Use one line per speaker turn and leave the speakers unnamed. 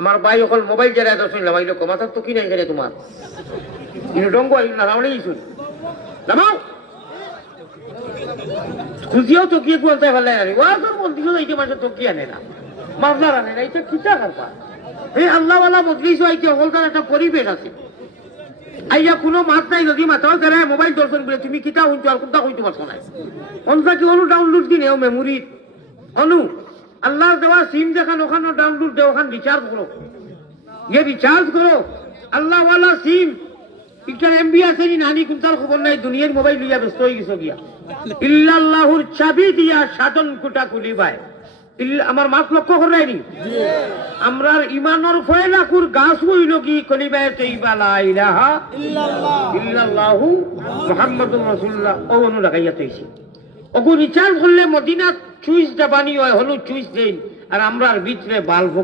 আমার ভাই অকল মোবাইল যারা এত শুনলাম আইলো কমাতার তো কি নাই করে তোমার? কিন্তু ডঙ্গ আইল না রাউনেই শুন। নামাও খুঁজিও তো কি কোয়ান্তায় ভালো লাগে ওয়া তোর মন্দির এই মাসে তো কি আনে না। মামলার আনে না এটা কিতা কারবা? এই আল্লাহওয়ালা মজলিস আইতে অকলতার একটা পরিবেশ আছে। আইয়া কোনো মাত নাই, যদি মাথাও করে মোবাইল দর্শন করে তুমি কিতা হইতো আর কোনটা হইতো পারছ না অনটা কি অনু ডাউনলোড ও মেমোরি অনু? আল্লাহ দেওয়া সিম দেখান ওখানে ডাউনলোড দেও, ওখানে রিচার্জ করো। গিয়ে রিচার্জ করো। আল্লাহওয়ালা সিম। ইটার এমবি আছে নি? নানি কোনটার খবর নাই, দুনিয়ার মোবাইল লইয়া ব্যস্ত হয়ে গেছো গিয়া। ইল্লাল্লাহুর চাবি দিয়া সাধন কুটা কুলিবায় ইল্লা, আমার মাত লক্ষ্য করে নি? আমরার ইমানর ফয়লাকুর গাছ হইল কি কলিবায় তৈবা লা ইলাহা ইল্লাল্লাহু। মুহাম্মাদুর রাসূলুল্লাহ। ও অনু লাগাইয়া তৈছি ওগু রিচার্জ করলে মদিনা চুইস দাবানি হয় হলু চুইস দেন আর আমরার ভিতরে বাল্ব